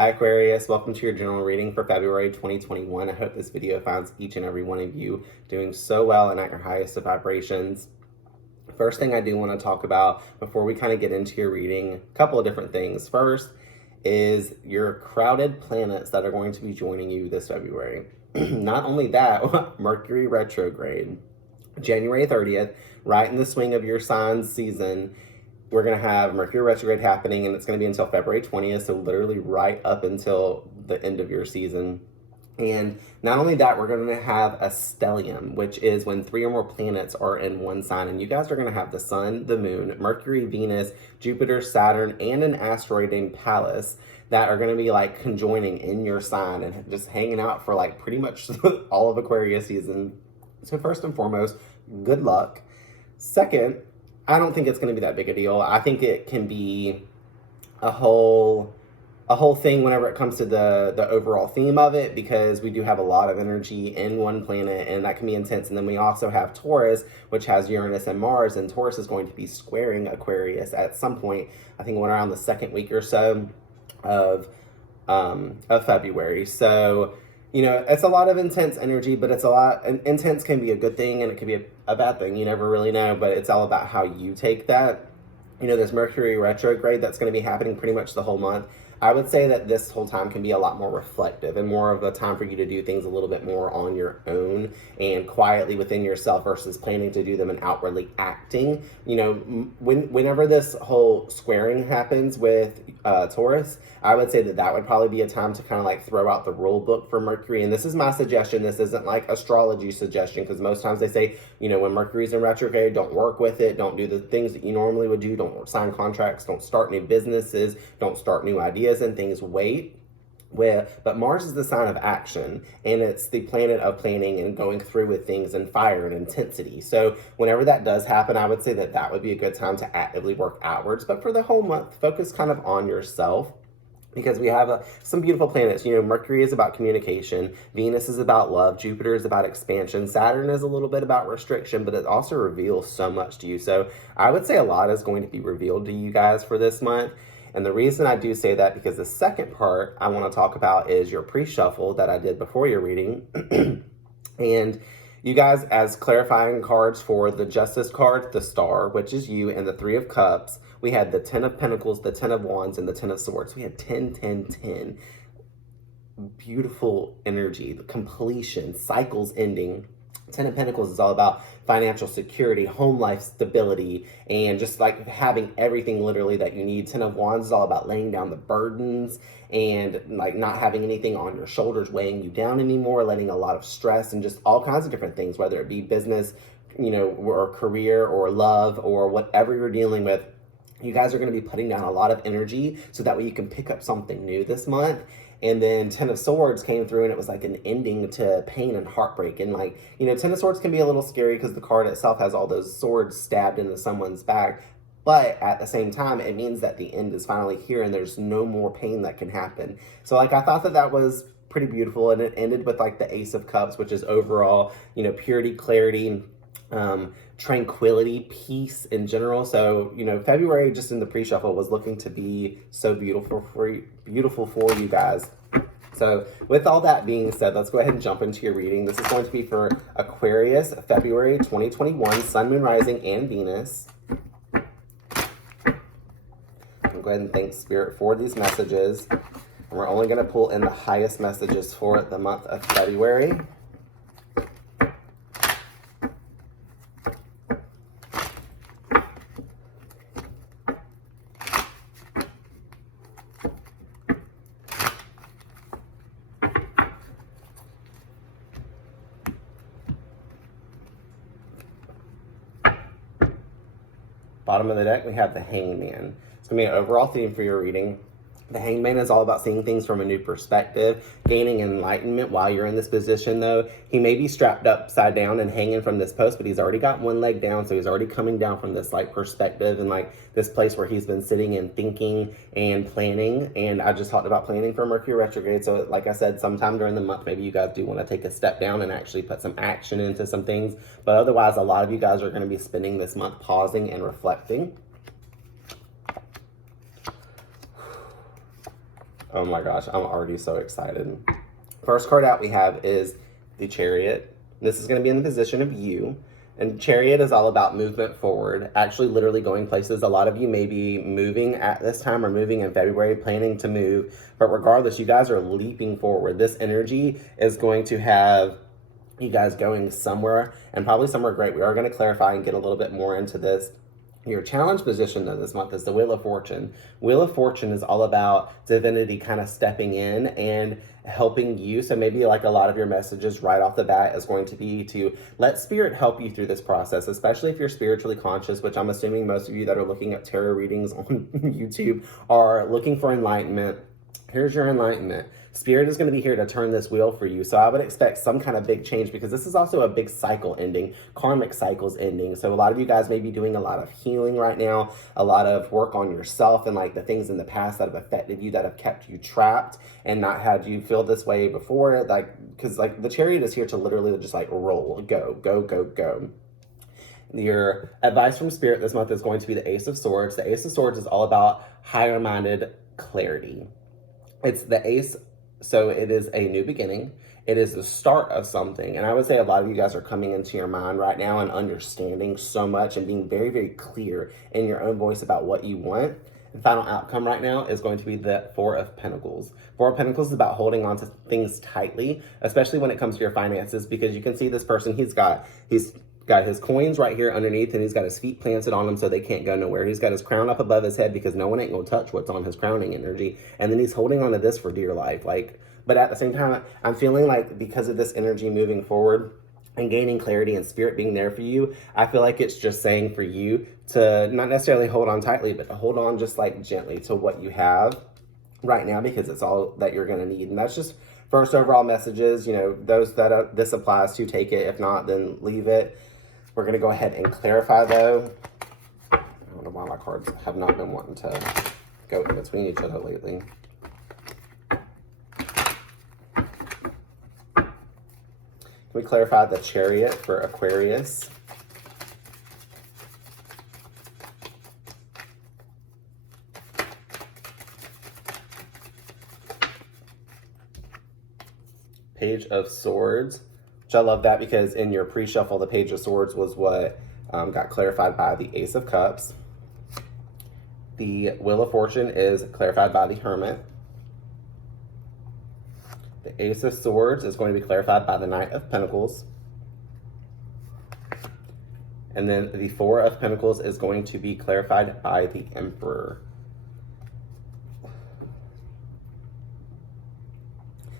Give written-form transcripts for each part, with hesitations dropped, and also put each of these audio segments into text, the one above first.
Hi Aquarius, welcome to your general reading for February 2021. I hope this video finds each and every one of you doing so well and at your highest of vibrations. First thing I do want to talk about before we kind of get into your reading, a couple of different things. First is your crowded planets that are going to be joining you this February. Not only that, Mercury retrograde, January 30th, right in the swing of your sign's season. We're going to have Mercury retrograde happening, and it's going to be until February 20th, so literally right up until the end of your season. And not only that, we're going to have a stellium, which is when 3 or more planets are in one sign. And you guys are going to have the Sun, the Moon, Mercury, Venus, Jupiter, Saturn, and an asteroid named Pallas that are going to be like conjoining in your sign and just hanging out for like pretty much all of Aquarius season. So first and foremost, good luck. Second, I don't think it's going to be that big a deal. I think it can be a whole thing whenever it comes to the overall theme of it, because we do have a lot of energy in one planet and that can be intense. And then we also have Taurus, which has Uranus and Mars, and Taurus is going to be squaring Aquarius at some point, I think around the second week or so of February. So you know, it's a lot of intense energy, but it's a lot, and intense can be a good thing and it can be a bad thing. You never really know, but it's all about how you take that. You know, there's Mercury retrograde that's going to be happening pretty much the whole month. I would say that this whole time can be a lot more reflective and more of a time for you to do things a little bit more on your own and quietly within yourself versus planning to do them and outwardly acting. You know, whenever this whole squaring happens with Taurus, I would say that that would probably be a time to kind of like throw out the rule book for Mercury. And this is my suggestion. This isn't like astrology suggestion, because most times they say, you know, when Mercury's in retrograde, don't work with it. Don't do the things that you normally would do. Don't sign contracts. Don't start new businesses. Don't start new ideas and things. Wait. But Mars is the sign of action, and it's the planet of planning and going through with things and fire and intensity. So whenever that does happen, I would say that that would be a good time to actively work outwards. But for the whole month, focus kind of on yourself, because we have some beautiful planets. You know, Mercury is about communication, Venus is about love, Jupiter is about expansion, Saturn is a little bit about restriction, but it also reveals so much to you. So I would say a lot is going to be revealed to you guys for this month. And the reason I do say that, because the second part I want to talk about is your pre-shuffle that I did before your reading. And you guys, as clarifying cards for the Justice card, the Star, which is you, and the Three of Cups, we had the 10 of Pentacles, the 10 of Wands, and the 10 of Swords. We had 10, 10, 10. Beautiful energy, the completion, cycles ending. 10 of Pentacles is all about financial security, home life stability, and just like having everything literally that you need. 10 of Wands is all about laying down the burdens and like not having anything on your shoulders weighing you down anymore, letting a lot of stress and just all kinds of different things, whether it be business, you know, or career or love or whatever you're dealing with. You guys are going to be putting down a lot of energy so that way you can pick up something new this month. And then 10 of Swords came through, and it was like an ending to pain and heartbreak. And like, you know, 10 of Swords can be a little scary because the card itself has all those swords stabbed into someone's back. But at the same time, it means that the end is finally here and there's no more pain that can happen. So like, I thought that that was pretty beautiful. And it ended with like the Ace of Cups, which is overall, you know, purity, clarity, tranquility, peace in general. So, you know, February just in the pre-shuffle was looking to be so beautiful for you guys. So with all that being said, let's go ahead and jump into your reading. This is going to be for Aquarius, February 2021, Sun, Moon, Rising, and Venus. I'll go ahead and thank Spirit for these messages. And we're only going to pull in the highest messages for the month of February. Bottom of the deck, we have the Hangman. It's going to be an overall theme for your reading. The Hangman is all about seeing things from a new perspective, gaining enlightenment while you're in this position, though. He may be strapped upside down and hanging from this post, but he's already got one leg down, so he's already coming down from this like perspective and like this place where he's been sitting and thinking and planning. And I just talked about planning for Mercury retrograde, so like I said, sometime during the month, maybe you guys do want to take a step down and actually put some action into some things. But otherwise, a lot of you guys are going to be spending this month pausing and reflecting. Oh my gosh, I'm already so excited. First card out we have is the Chariot. This is going to be in the position of you. And Chariot is all about movement forward, actually literally going places. A lot of you may be moving at this time or moving in February, planning to move. But regardless, you guys are leaping forward. This energy is going to have you guys going somewhere, and probably somewhere great. We are going to clarify and get a little bit more into this. Your challenge position though this month is the Wheel of Fortune. Wheel of Fortune is all about divinity kind of stepping in and helping you. So maybe like a lot of your messages right off the bat is going to be to let spirit help you through this process, especially if you're spiritually conscious, which I'm assuming most of you that are looking at tarot readings on YouTube are looking for enlightenment. Here's your enlightenment. Spirit is going to be here to turn this wheel for you. So I would expect some kind of big change because this is also a big cycle ending, karmic cycles ending. So a lot of you guys may be doing a lot of healing right now, a lot of work on yourself and like the things in the past that have affected you, that have kept you trapped and not had you feel this way before. Like, because like the Chariot is here to literally just like roll, go, go, go, go. Your advice from Spirit this month is going to be the Ace of Swords. The Ace of Swords is all about higher-minded clarity. It's the Ace, so it is a new beginning. It is the start of something. And I would say a lot of you guys are coming into your mind right now and understanding so much and being very, very clear in your own voice about what you want. The final outcome right now is going to be the Four of Pentacles. Four of Pentacles is about holding on to things tightly, especially when it comes to your finances, because you can see this person, he's got his coins right here underneath, and he's got his feet planted on them so they can't go nowhere. He's got his crown up above his head because no one ain't gonna touch what's on his crowning energy. And then he's holding on to this for dear life. But at the same time, I'm feeling like because of this energy moving forward and gaining clarity and Spirit being there for you, I feel like it's just saying for you to not necessarily hold on tightly, but to hold on just like gently to what you have right now, because it's all that you're gonna need. And that's just first overall messages. You know, those that this applies to, take it. If not, then leave it. We're going to go ahead and clarify, though. I don't know why my cards have not been wanting to go in between each other lately. Can we clarify the Chariot for Aquarius? Page of Swords. Which I love that because in your pre-shuffle, the Page of Swords was what got clarified by the Ace of Cups. The Wheel of Fortune is clarified by the Hermit. The Ace of Swords is going to be clarified by the Knight of Pentacles. And then the Four of Pentacles is going to be clarified by the Emperor.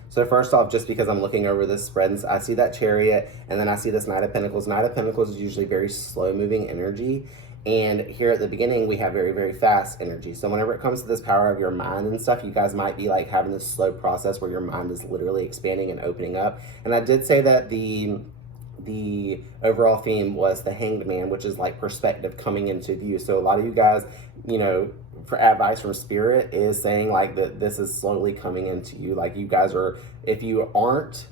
So first off, just because I'm looking over this spread, I see that Chariot, and then I see this Knight of Pentacles. Knight of Pentacles is usually very slow-moving energy, and here at the beginning, we have very, very fast energy. So whenever it comes to this power of your mind and stuff, you guys might be like having this slow process where your mind is literally expanding and opening up. And I did say that the overall theme was the Hanged Man, which is like perspective coming into view. So a lot of you guys, you know, for advice from Spirit is saying like that this is slowly coming into you. Like you guys are, if you aren't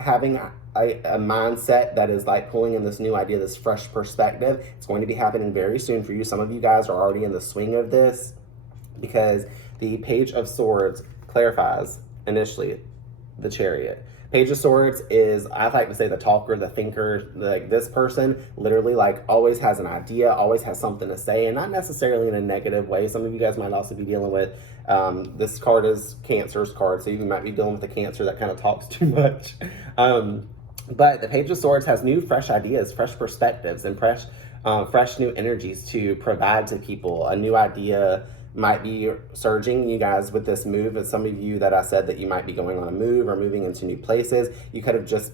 having a mindset that is like pulling in this new idea, this fresh perspective, it's going to be happening very soon for you. Some of you guys are already in the swing of this because the Page of Swords clarifies initially the Chariot. Page of Swords is, I like to say, the talker, the thinker. Like this person literally like always has an idea, always has something to say, and not necessarily in a negative way. Some of you guys might also be dealing with, this card is Cancer's card, so you might be dealing with a Cancer that kind of talks too much. But the Page of Swords has new, fresh ideas, fresh perspectives, and fresh new energies to provide to people. A new idea might be surging you guys with this move. And some of you that I said that you might be going on a move or moving into new places, you could have just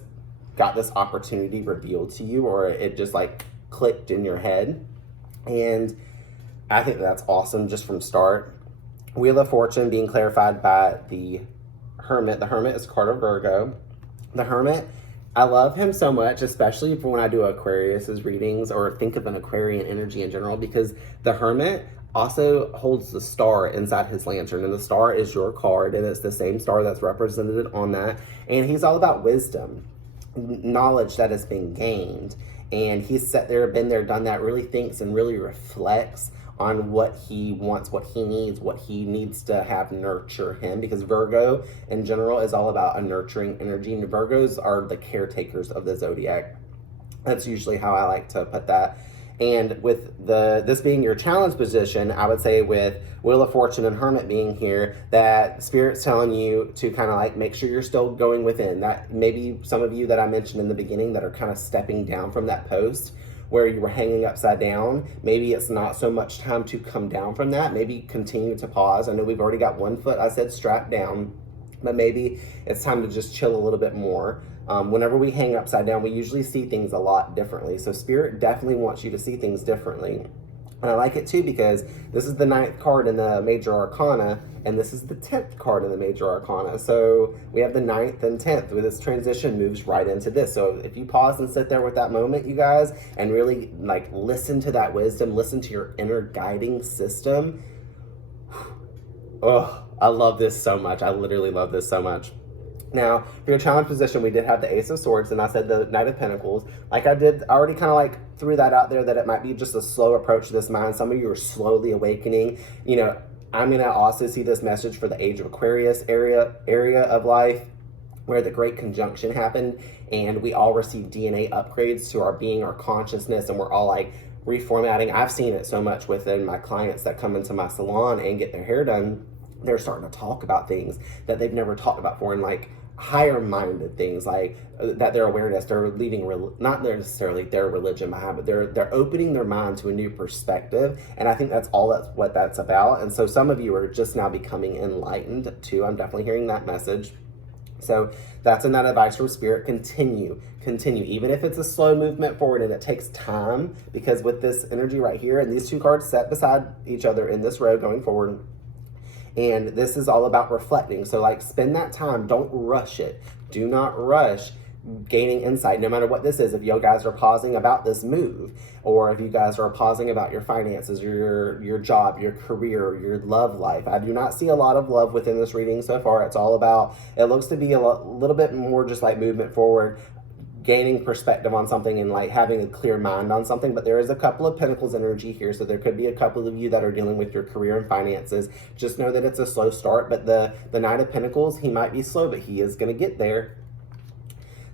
got this opportunity revealed to you, or it just like clicked in your head. And I think that's awesome just from start. Wheel of Fortune being clarified by the Hermit. The Hermit is card of Virgo. The Hermit, I love him so much, especially for when I do Aquarius's readings or think of an Aquarian energy in general, because the Hermit also holds the star inside his lantern, and the star is your card, and it's the same star that's represented on that. And he's all about wisdom, knowledge that has been gained, and he's sat there, been there, done that, really thinks and really reflects on what he wants, what he needs to have nurture him, because Virgo in general is all about a nurturing energy, and Virgos are the caretakers of the zodiac. That's usually how I like to put that. And with this being your challenge position, I would say with Wheel of Fortune and Hermit being here, that Spirit's telling you to kind of like make sure you're still going within. That maybe some of you that I mentioned in the beginning that are kind of stepping down from that post where you were hanging upside down, maybe it's not so much time to come down from that. Maybe continue to pause. I know we've already got one foot, I said, strapped down, but maybe it's time to just chill a little bit more. Whenever we hang upside down, we usually see things a lot differently. So Spirit definitely wants you to see things differently. And I like it too because this is the 9th card in the Major Arcana, and this is the 10th card in the Major Arcana. So we have the 9th and 10th, where this transition moves right into this. So if you pause and sit there with that moment, you guys, and really like listen to that wisdom, listen to your inner guiding system. Oh, I love this so much. I literally love this so much. Now, for your challenge position, we did have the Ace of Swords, and I said the Knight of Pentacles. Like I already kind of like threw that out there that it might be just a slow approach to this mind. Some of you are slowly awakening. You know, I'm going to also see this message for the age of Aquarius area of life, where the Great Conjunction happened, and we all received DNA upgrades to our being, our consciousness, and we're all like reformatting. I've seen it so much within my clients that come into my salon and get their hair done. They're starting to talk about things that they've never talked about before, and like higher minded things like that their awareness, they're leaving not necessarily their religion behind, but they're opening their mind to a new perspective. And I think that's what that's about. And so some of you are just now becoming enlightened too. I'm definitely hearing that message. So that's in that advice from Spirit. Continue, even if it's a slow movement forward and it takes time, because with this energy right here and these two cards set beside each other in this row going forward, and this is all about reflecting. So like spend that time, don't rush it. Do not rush gaining insight, no matter what this is. If you guys are pausing about this move, or if you guys are pausing about your finances, your job, your career, your love life. I do not see a lot of love within this reading so far. It's all about, it looks to be a little bit more just like movement forward, gaining perspective on something and like having a clear mind on something. But there is a couple of Pentacles energy here, so there could be a couple of you that are dealing with your career and finances. Just know that it's a slow start, but the Knight of Pentacles, he might be slow, but he is going to get there.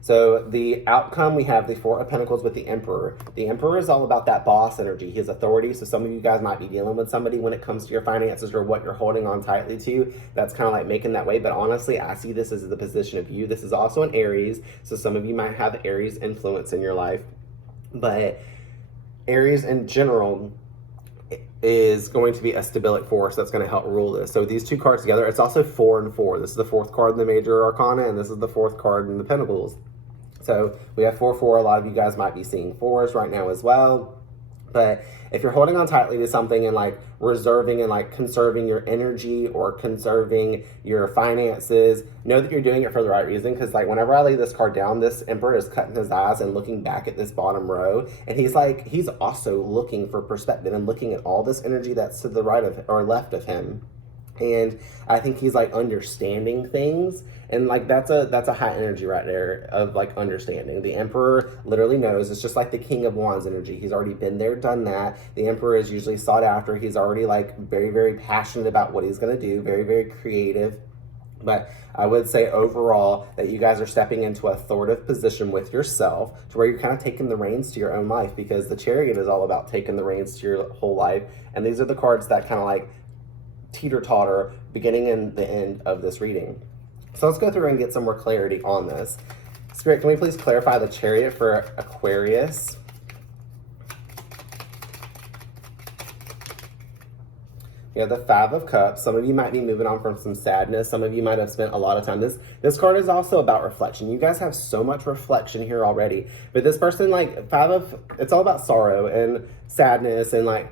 So the outcome, we have the Four of Pentacles with the Emperor. The Emperor is all about that boss energy, his authority. So some of you guys might be dealing with somebody when it comes to your finances or what you're holding on tightly to. That's kind of like making that way. But honestly, I see this as the position of you. This is also an Aries. So some of you might have Aries influence in your life. But Aries in general is going to be a stabilic force that's going to help rule this. So these two cards together, it's also 4 and 4. This is the 4th card in the Major Arcana, and this is the 4th card in the Pentacles. So we have 4, 4. A lot of you guys might be seeing 4s right now as well. But if you're holding on tightly to something and like reserving and like conserving your energy or conserving your finances, know that you're doing it for the right reason. Because like whenever I lay this card down, this Emperor is cutting his eyes and looking back at this bottom row. And he's also looking for perspective and looking at all this energy that's to the right of or left of him. And I think he's like understanding things, and like that's a high energy right there of like understanding. The Emperor literally knows. It's just like the King of Wands energy. He's already been there, done that. The Emperor is usually sought after. He's already like very, very passionate about what he's going to do, very, very creative. But I would say overall that you guys are stepping into an authoritative position with yourself to where you're kind of taking the reins to your own life, because the Chariot is all about taking the reins to your whole life. And these are the cards that kind of like teeter-totter beginning and the end of this reading. So let's go through and get some more clarity on this. Spirit, can we please clarify the Chariot for Aquarius? We have the 5 of Cups. Some of you might be moving on from some sadness. Some of you might have spent a lot of time. This card is also about reflection. You guys have so much reflection here already. But this person, like, it's all about sorrow and sadness and like,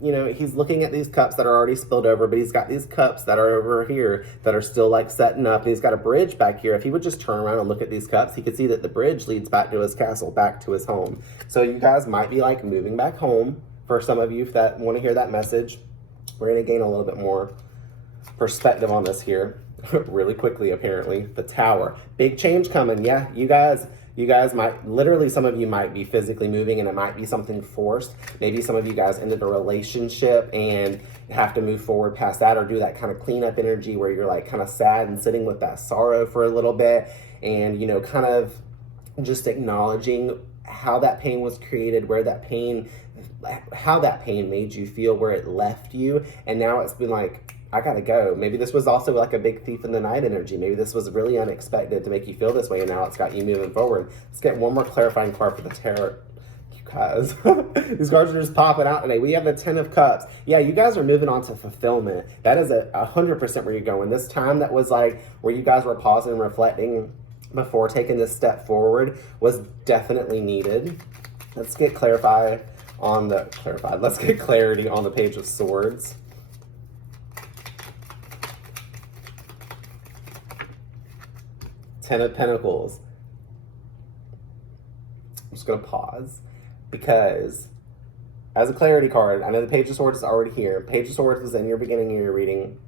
you know, he's looking at these cups that are already spilled over, but he's got these cups that are over here that are still like setting up, and he's got a bridge back here. If he would just turn around and look at these cups, he could see that the bridge leads back to his castle, back to his home. So you guys might be like moving back home. For some of you that want to hear that message, we're going to gain a little bit more perspective on this here really quickly. Apparently the Tower, big change coming. Yeah, you guys, You guys might, literally some of you might be physically moving and it might be something forced. Maybe some of you guys ended a relationship and have to move forward past that, or do that kind of cleanup energy where you're like kind of sad and sitting with that sorrow for a little bit, and, you know, kind of just acknowledging how that pain was created, where that pain, how that pain made you feel, where it left you. And now it's been like, I gotta go. Maybe this was also like a big thief in the night energy. Maybe this was really unexpected to make you feel this way, and now it's got you moving forward. Let's get one more clarifying card for the Terra. You guys, these cards are just popping out today. We have the Ten of Cups. Yeah, you guys are moving on to fulfillment. That is 100% where you're going. This time that was like where you guys were pausing and reflecting before taking this step forward was definitely needed. Let's get let's get clarity on the Page of Swords. Ten of Pentacles. I'm just gonna pause because as a clarity card, I know the Page of Swords is already here. Page of Swords was in your beginning of your reading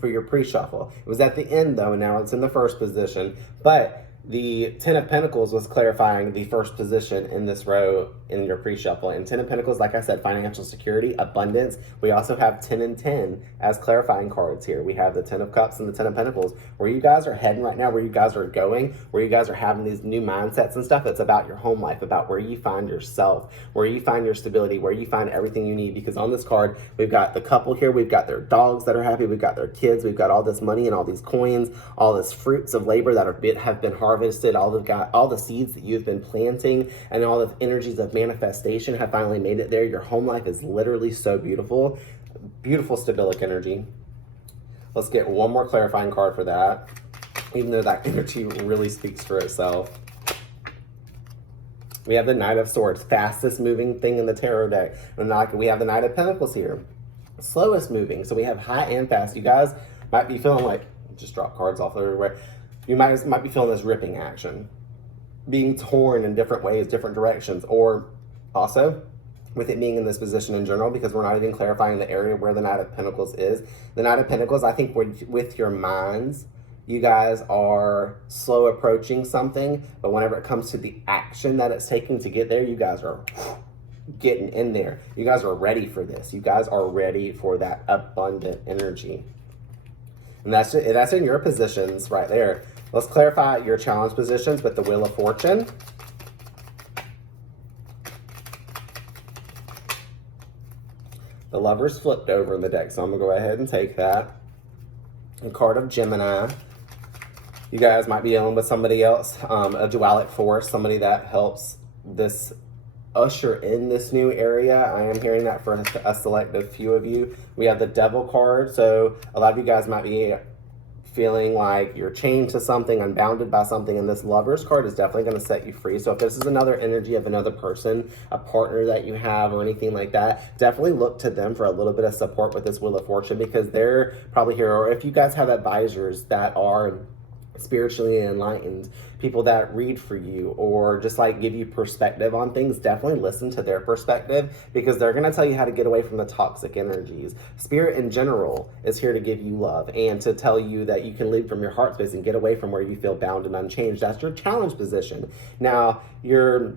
for your pre-shuffle. It was at the end though, now it's in the first position. But the Ten of Pentacles was clarifying the first position in this row in your pre-shuffle. And Ten of Pentacles, like I said, financial security, abundance. We also have 10 and 10 as clarifying cards here. We have the Ten of Cups and the Ten of Pentacles. Where you guys are heading right now, where you guys are going, where you guys are having these new mindsets and stuff, it's about your home life, about where you find yourself, where you find your stability, where you find everything you need. Because on this card, we've got the couple here, we've got their dogs that are happy, we've got their kids, we've got all this money and all these coins, all this fruits of labor that have been harvested, all the seeds that you've been planting, and all the energies of manifestation have finally made it there. Your home life is literally so beautiful. Beautiful stabilic energy. Let's get one more clarifying card for that, even though that energy really speaks for itself. We have the Knight of Swords, fastest moving thing in the tarot deck. And we have the Knight of Pentacles here, slowest moving. So we have high and fast. You guys might be feeling like, just drop cards off everywhere. You might be feeling this ripping action, being torn in different ways, different directions, or also with it being in this position in general, because we're not even clarifying the area where the Knight of Pentacles is. The Knight of Pentacles, I think with your minds, you guys are slow approaching something, but whenever it comes to the action that it's taking to get there, you guys are getting in there. You guys are ready for this. You guys are ready for that abundant energy. And that's in your positions right there. Let's clarify your challenge positions with the Wheel of Fortune. The Lovers flipped over in the deck, so I'm going to go ahead and take that. A card of Gemini. You guys might be dealing with somebody else, a dualic force, somebody that helps this usher in this new area. I am hearing that for a selective few of you. We have the Devil card, so a lot of you guys might be feeling like you're chained to something, unbounded by something, and this Lovers card is definitely going to set you free. So if this is another energy of another person, a partner that you have or anything like that, definitely look to them for a little bit of support with this Wheel of Fortune, because they're probably here. Or if you guys have advisors that are spiritually enlightened, people that read for you or just like give you perspective on things, definitely listen to their perspective, because they're going to tell you how to get away from the toxic energies. Spirit in general is here to give you love and to tell you that you can lead from your heart space and get away from where you feel bound and unchanged. That's your challenge position. Now, your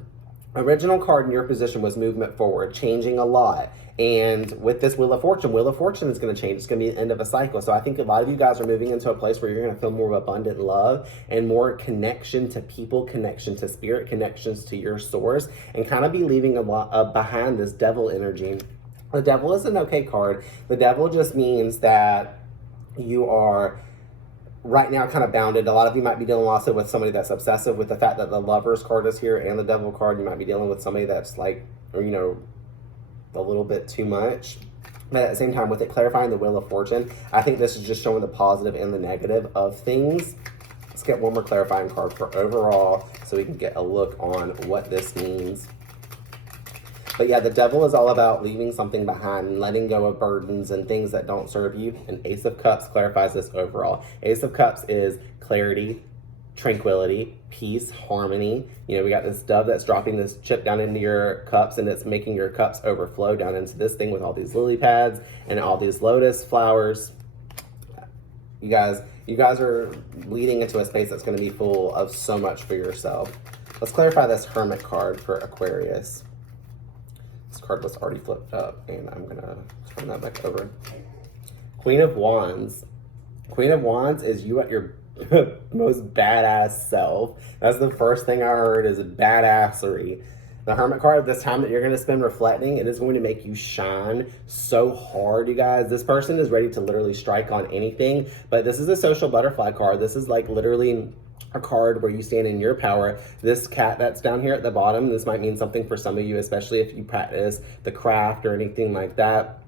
original card in your position was movement forward, changing a lot. And with this Wheel of Fortune is going to change. It's going to be the end of a cycle. So I think a lot of you guys are moving into a place where you're going to feel more of abundant love and more connection to people, connection to spirit, connections to your source, and kind of be leaving a lot behind this Devil energy. The Devil is an okay card. The Devil just means that you are right now kind of bounded. A lot of you might be dealing also with somebody that's obsessive with the fact that the Lovers card is here and the Devil card. You might be dealing with somebody that's like, or, you know, a little bit too much. But at the same time, with it clarifying the Wheel of Fortune, I think this is just showing the positive and the negative of things. Let's get one more clarifying card for overall so we can get a look on what this means. But yeah, the Devil is all about leaving something behind and letting go of burdens and things that don't serve you. And Ace of Cups clarifies this overall. Ace of Cups is clarity, tranquility, peace, harmony. You know, we got this dove that's dropping this chip down into your cups, and it's making your cups overflow down into this thing with all these lily pads and all these lotus flowers. You guys are leading into a space that's going to be full of so much for yourself. Let's clarify this Hermit card for Aquarius. This card was already flipped up, and I'm gonna turn that back over. Queen of Wands. Queen of Wands is you at your most badass self. That's the first thing I heard, is badassery. The Hermit card, this time that you're going to spend reflecting, it is going to make you shine so hard, you guys. This person is ready to literally strike on anything, but this is a social butterfly card. This is like literally a card where you stand in your power. This cat that's down here at the bottom, this might mean something for some of you, especially if you practice the craft or anything like that.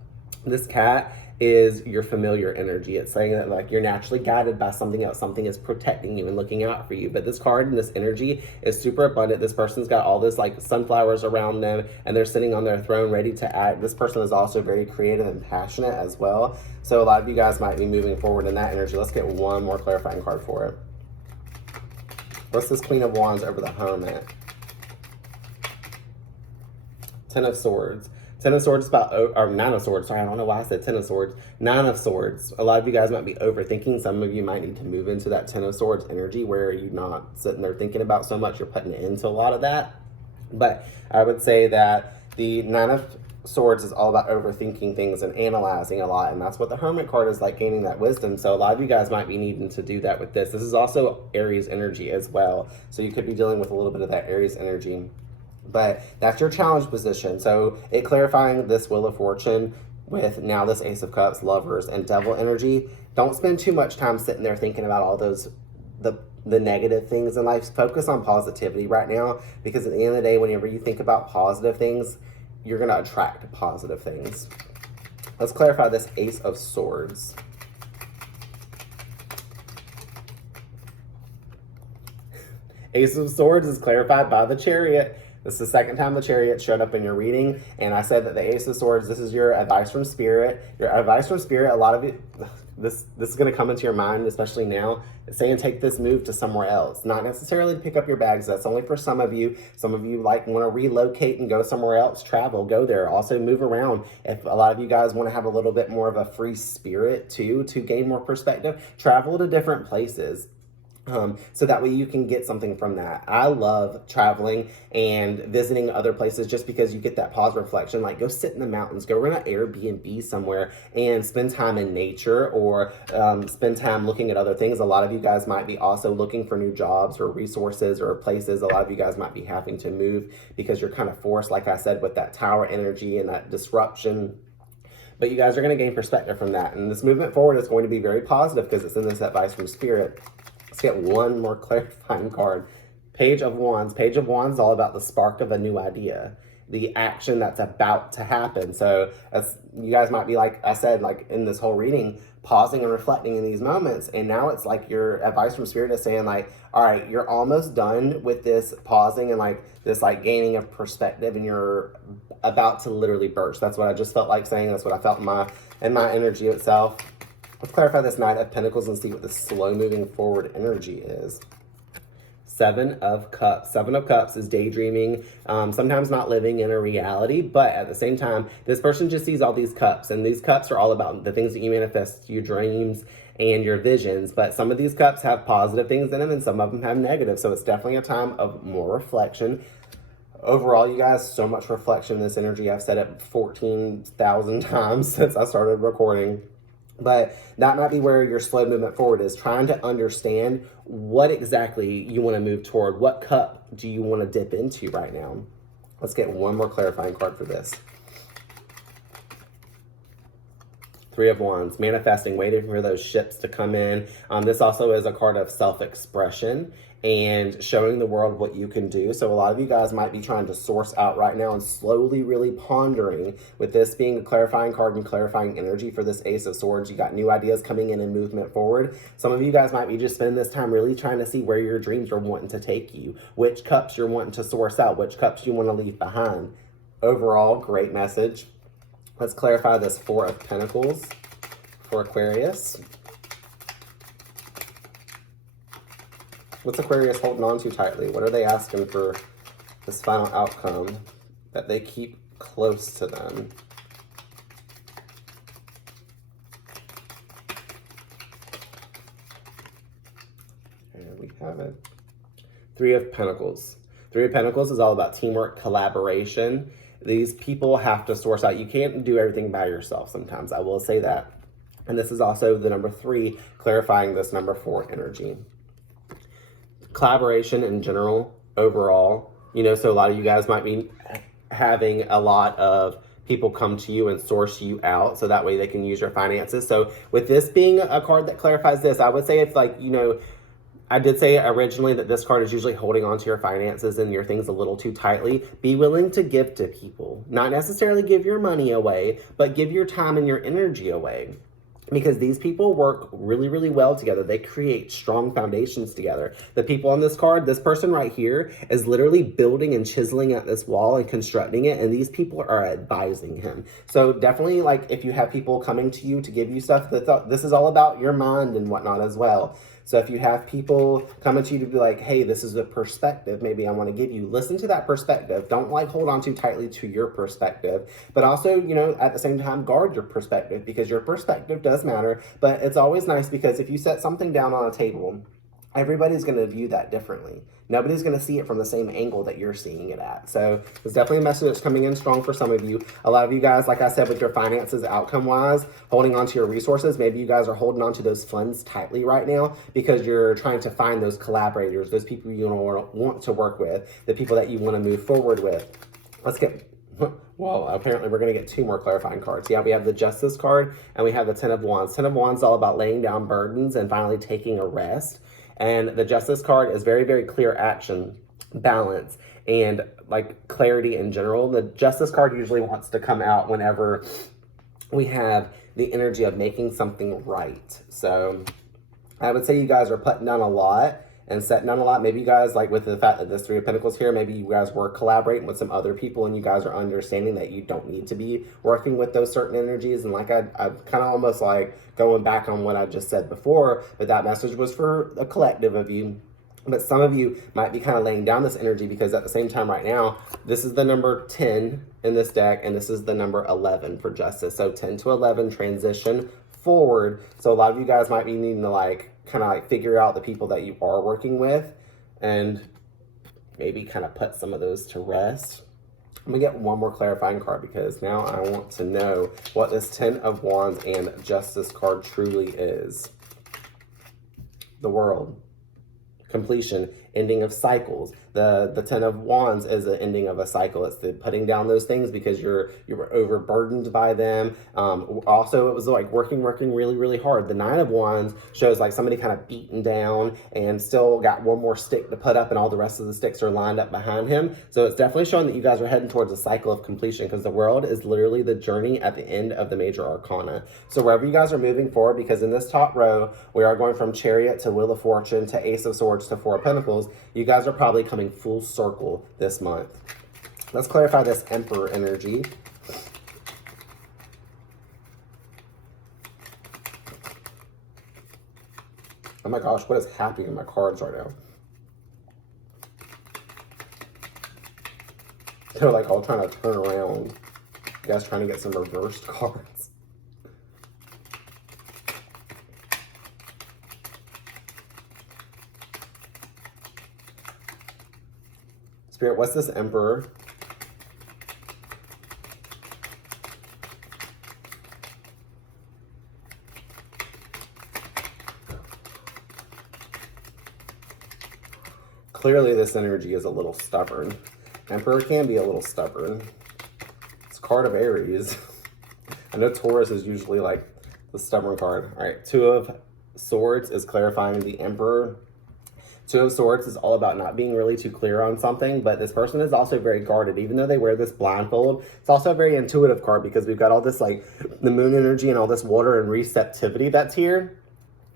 This cat is your familiar energy. It's saying that like you're naturally guided by something else. Something is protecting you and looking out for you. But this card and this energy is super abundant. This person's got all this like sunflowers around them, and they're sitting on their throne ready to act. This person is also very creative and passionate as well. So a lot of you guys might be moving forward in that energy. Let's get one more clarifying card for it. What's this Queen of Wands over the Hermit? Ten of Swords. Ten of Swords is about, or Nine of Swords, sorry, I don't know why I said Ten of Swords. Nine of Swords. A lot of you guys might be overthinking. Some of you might need to move into that Ten of Swords energy where you're not sitting there thinking about so much, you're putting it into a lot of that. But I would say that the Nine of Swords is all about overthinking things and analyzing a lot, and that's what the Hermit card is, like gaining that wisdom. So a lot of you guys might be needing to do that with this. This is also Aries energy as well, so you could be dealing with a little bit of that Aries energy. But that's your challenge position. So it clarifying this Wheel of Fortune with now this Ace of Cups, Lovers, and Devil energy. Don't spend too much time sitting there thinking about all those, the negative things in life. Focus on positivity right now, because at the end of the day, whenever you think about positive things, you're going to attract positive things. Let's clarify this Ace of Swords. Ace of Swords is clarified by the Chariot. This is the second time the Chariot showed up in your reading, and I said that the Ace of Swords, this is your advice from Spirit. Your advice from Spirit, a lot of it, this is going to come into your mind, especially now. It's saying take this move to somewhere else. Not necessarily to pick up your bags. That's only for some of you. Some of you like want to relocate and go somewhere else. Travel, go there. Also move around. If a lot of you guys want to have a little bit more of a free spirit too, to gain more perspective, travel to different places. So that way you can get something from that. I love traveling and visiting other places just because you get that pause reflection. Like go sit in the mountains, go rent an Airbnb somewhere and spend time in nature, or spend time looking at other things. A lot of you guys might be also looking for new jobs or resources or places. A lot of you guys might be having to move because you're kind of forced, like I said, with that Tower energy and that disruption. But you guys are going to gain perspective from that. And this movement forward is going to be very positive because it's in this advice from Spirit. Let's get one more clarifying card. Page of Wands. Page of Wands is all about the spark of a new idea, the action that's about to happen. So as you guys might be, like I said, like in this whole reading, pausing and reflecting in these moments. And now it's like your advice from Spirit is saying like, all right, you're almost done with this pausing and like this like gaining of perspective, and you're about to literally burst. That's what I just felt like saying. That's what I felt in my energy itself. Let's clarify this Knight of Pentacles and see what the slow moving forward energy is. Seven of Cups. Seven of Cups is daydreaming, sometimes not living in a reality, but at the same time, this person just sees all these cups, and these cups are all about the things that you manifest, your dreams and your visions. But some of these cups have positive things in them and some of them have negative. So it's definitely a time of more reflection. Overall, you guys, so much reflection in this energy. I've said it 14,000 times since I started recording. But that might be where your slow movement forward is, trying to understand what exactly you want to move toward. What cup do you want to dip into right now? Let's get one more clarifying card for this. Three of Wands, manifesting, waiting for those ships to come in. This also is a card of self-expression and showing the world what you can do. So a lot of you guys might be trying to source out right now and slowly really pondering, with this being a clarifying card and clarifying energy for this Ace of Swords. You got new ideas coming in and movement forward. Some of you guys might be just spending this time really trying to see where your dreams are wanting to take you, which cups you're wanting to source out, which cups you want to leave behind. Overall, great message. Let's clarify this Four of Pentacles for Aquarius. What's Aquarius holding on to tightly? What are they asking for this final outcome that they keep close to them? Here we have it. Three of Pentacles. Three of Pentacles is all about teamwork, collaboration. These people have to source out. You can't do everything by yourself sometimes. I will say that. And this is also the number 3, clarifying this number 4 energy. Collaboration in general, overall, you know, so a lot of you guys might be having a lot of people come to you and source you out so that way they can use your finances. So with this being a card that clarifies this, I would say it's like, you know, I did say originally that this card is usually holding on to your finances and your things a little too tightly. Be willing to give to people. Not necessarily give your money away, but give your time and your energy away. Because these people work really, really well together. They create strong foundations together. The people on this card, this person right here is literally building and chiseling at this wall and constructing it, and these people are advising him. So definitely, like, if you have people coming to you to give you stuff, this is all about your mind and whatnot as well. So if you have people coming to you to be like, hey, this is a perspective maybe I want to give you, listen to that perspective. Don't like hold on too tightly to your perspective, but also, you know, at the same time, guard your perspective, because your perspective does matter. But it's always nice, because if you set something down on a table, everybody's going to view that differently. Nobody's going to see it from the same angle that you're seeing it at. So it's definitely a message that's coming in strong for some of you. A lot of you guys, like I said, with your finances outcome-wise, holding on to your resources, maybe you guys are holding on to those funds tightly right now because you're trying to find those collaborators, those people you want to work with, the people that you want to move forward with. Let's get... Well, apparently we're going to get 2 more clarifying cards. Yeah, we have the Justice card and we have the Ten of Wands. Ten of Wands is all about laying down burdens and finally taking a rest. And the Justice card is very, very clear action, balance, and like clarity in general. The Justice card usually wants to come out whenever we have the energy of making something right. So I would say you guys are putting down a lot and setting down a lot. Maybe you guys, like with the fact that this 3 of Pentacles here, maybe you guys were collaborating with some other people and you guys are understanding that you don't need to be working with those certain energies. And like I'm kind of almost like going back on what I just said before, but that message was for a collective of you. But some of you might be kind of laying down this energy because at the same time right now, this is the number 10 in this deck and this is the number 11 for Justice. So 10 to 11 transition forward. So a lot of you guys might be needing to like kind of like figure out the people that you are working with and maybe kind of put some of those to rest. I'm gonna get one more clarifying card because now I want to know what this 10 of Wands and Justice card truly is. The World. Completion, ending of cycles. The 10 of Wands is the ending of a cycle. It's the putting down those things because you're overburdened by them. Also, it was like working really, really hard. The 9 of Wands shows like somebody kind of beaten down and still got one more stick to put up and all the rest of the sticks are lined up behind him. So it's definitely showing that you guys are heading towards a cycle of completion because the World is literally the journey at the end of the major arcana. So wherever you guys are moving forward, because in this top row, we are going from Chariot to Wheel of Fortune to Ace of Swords to 4 of Pentacles, you guys are probably coming full circle this month. Let's clarify this Emperor energy. Oh my gosh, what is happening in my cards right now? They're like all trying to turn around. You guys trying to get some reversed cards. Spirit, what's this Emperor? Clearly this energy is a little stubborn. Emperor can be a little stubborn. It's a card of Aries. I know Taurus is usually like the stubborn card. All right, 2 of Swords is clarifying the Emperor. 2 of Swords is all about not being really too clear on something, but this person is also very guarded. Even though they wear this blindfold, it's also a very intuitive card because we've got all this like the moon energy and all this water and receptivity that's here.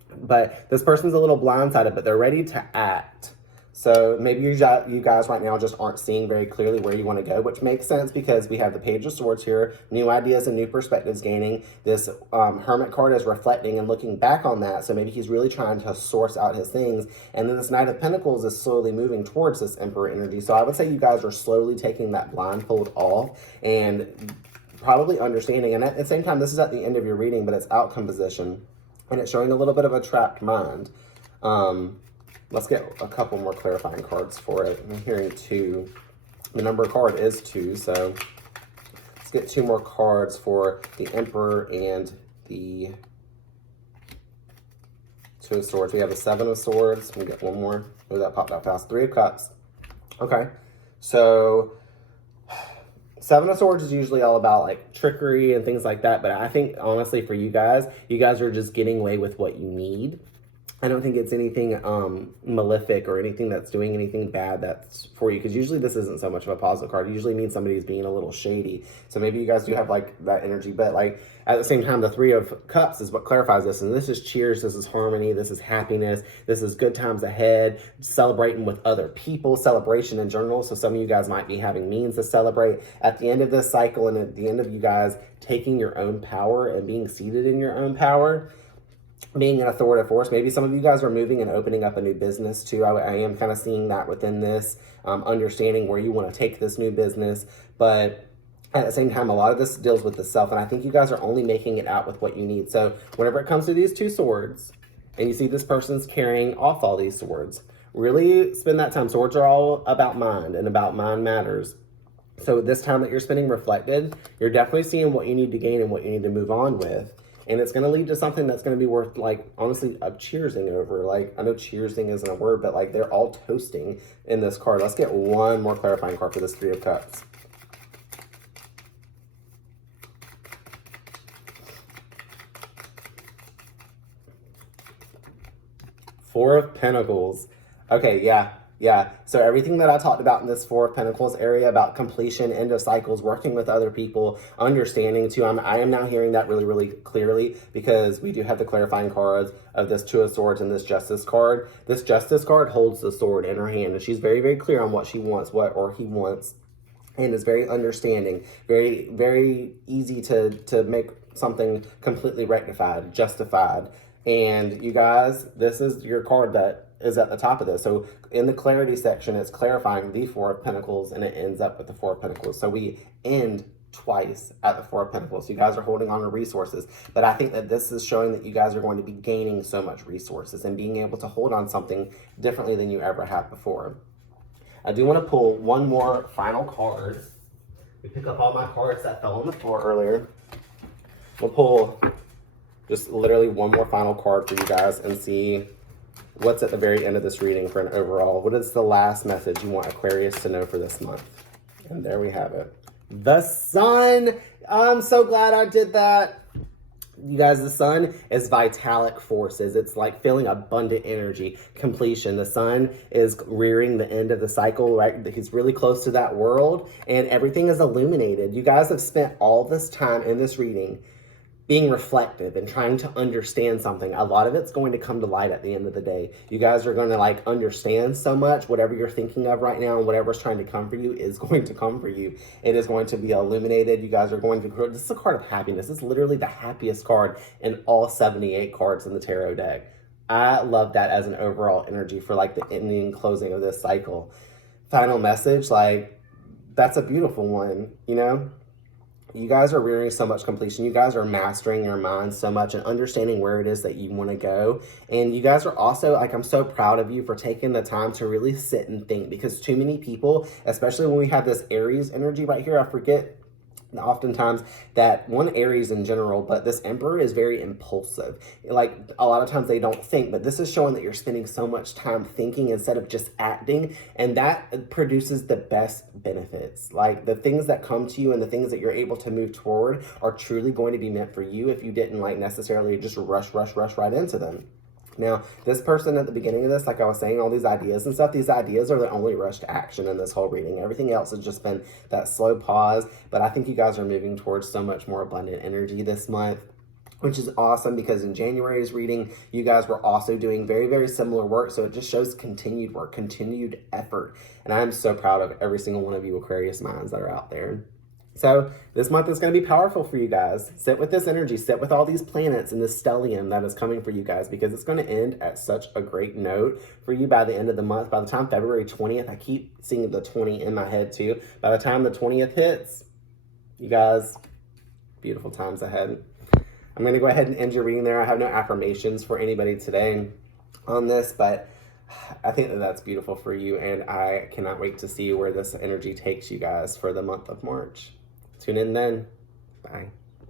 But this person's a little blindsided, but they're ready to act. So maybe you guys right now just aren't seeing very clearly where you want to go, which makes sense because we have the Page of Swords here, new ideas and new perspectives gaining. This Hermit card is reflecting and looking back on that. So maybe he's really trying to source out his things. And then this Knight of Pentacles is slowly moving towards this Emperor energy. So I would say you guys are slowly taking that blindfold off and probably understanding. And at the same time, this is at the end of your reading, but it's outcome position. And it's showing a little bit of a trapped mind. Let's get a couple more clarifying cards for it. I'm hearing 2. The number card is 2, so let's get 2 more cards for the Emperor and the 2 of Swords. We have the 7 of Swords. We get one more. Oh, that popped out fast. 3 of Cups. Okay, so 7 of Swords is usually all about like trickery and things like that, but I think honestly for you guys are just getting away with what you need. I don't think it's anything malefic or anything that's doing anything bad that's for you, because usually this isn't so much of a positive card. It usually means somebody's being a little shady. So maybe you guys do have like that energy, but like at the same time, the 3 of Cups is what clarifies this. And this is cheers, this is harmony, this is happiness, this is good times ahead, celebrating with other people, celebration in general. So some of you guys might be having means to celebrate at the end of this cycle, and at the end of you guys taking your own power and being seated in your own power, being an authoritative force. Maybe some of you guys are moving and opening up a new business too. I am kind of seeing that within this, understanding where you want to take this new business. But at the same time, a lot of this deals with the self, and I think you guys are only making it out with what you need. So whenever it comes to these 2 swords, and you see this person's carrying off all these swords, really spend that time. Swords are all about mind, and about mind matters. So this time that you're spending reflected, you're definitely seeing what you need to gain and what you need to move on with. And it's going to lead to something that's going to be worth, like, honestly, cheersing over. Like, I know cheersing isn't a word, but, like, they're all toasting in this card. Let's get one more clarifying card for this 3 of Cups. Four of Pentacles. Okay, yeah. So everything that I talked about in this 4 of Pentacles area about completion, end of cycles, working with other people, understanding too, I am now hearing that really, really clearly, because we do have the clarifying cards of this 2 of Swords and this Justice card. This Justice card holds the sword in her hand, and she's very, very clear on what she wants, or he wants, and is very understanding, very, very easy to make something completely rectified, justified. And you guys, this is your card that is at the top of this. So in the clarity section, it's clarifying the 4 of Pentacles, and it ends up with the 4 of Pentacles. So we end twice at the 4 of Pentacles. You guys are holding on to resources, but I think that this is showing that you guys are going to be gaining so much resources and being able to hold on something differently than you ever have before. I do want to pull one more final card. We pick up all my cards that fell on the floor earlier. We'll pull just literally one more final card for you guys and see what's at the very end of this reading for an overall. What is the last message you want Aquarius to know for this month? And there we have it. The Sun. I'm so glad I did that. You guys, the Sun is vitalic forces. It's like feeling abundant energy, completion. The Sun is rearing the end of the cycle, right? He's really close to that world, and everything is illuminated. You guys have spent all this time in this reading being reflective and trying to understand something. A lot of it's going to come to light at the end of the day. You guys are going to like understand so much. Whatever you're thinking of right now and whatever's trying to come for you is going to come for you. It is going to be illuminated. You guys are going to grow. This is a card of happiness. This is literally the happiest card in all 78 cards in the tarot deck. I love that as an overall energy for like the ending and closing of this cycle. Final message, like, that's a beautiful one, you know? You guys are rearing so much completion. You guys are mastering your mind so much and understanding where it is that you want to go. And you guys are also, like, I'm so proud of you for taking the time to really sit and think, because too many people, especially when we have this Aries energy right here, I forget oftentimes that one Aries in general, but this Emperor is very impulsive. Like, a lot of times they don't think, but this is showing that you're spending so much time thinking instead of just acting, and that produces the best benefits. Like, the things that come to you and the things that you're able to move toward are truly going to be meant for you if you didn't like necessarily just rush right into them. Now, this person at the beginning of this, like I was saying, all these ideas and stuff, these ideas are the only rush to action in this whole reading. Everything else has just been that slow pause, but I think you guys are moving towards so much more abundant energy this month, which is awesome, because in January's reading, you guys were also doing very, very similar work, so it just shows continued work, continued effort, and I'm so proud of every single one of you Aquarius minds that are out there. So this month is going to be powerful for you guys. Sit with this energy, sit with all these planets and this stellium that is coming for you guys, because it's going to end at such a great note for you by the end of the month. By the time February 20th, I keep seeing the 20 in my head too. By the time the 20th hits, you guys, beautiful times ahead. I'm going to go ahead and end your reading there. I have no affirmations for anybody today on this, but I think that that's beautiful for you, and I cannot wait to see where this energy takes you guys for the month of March. Tune in then. Bye.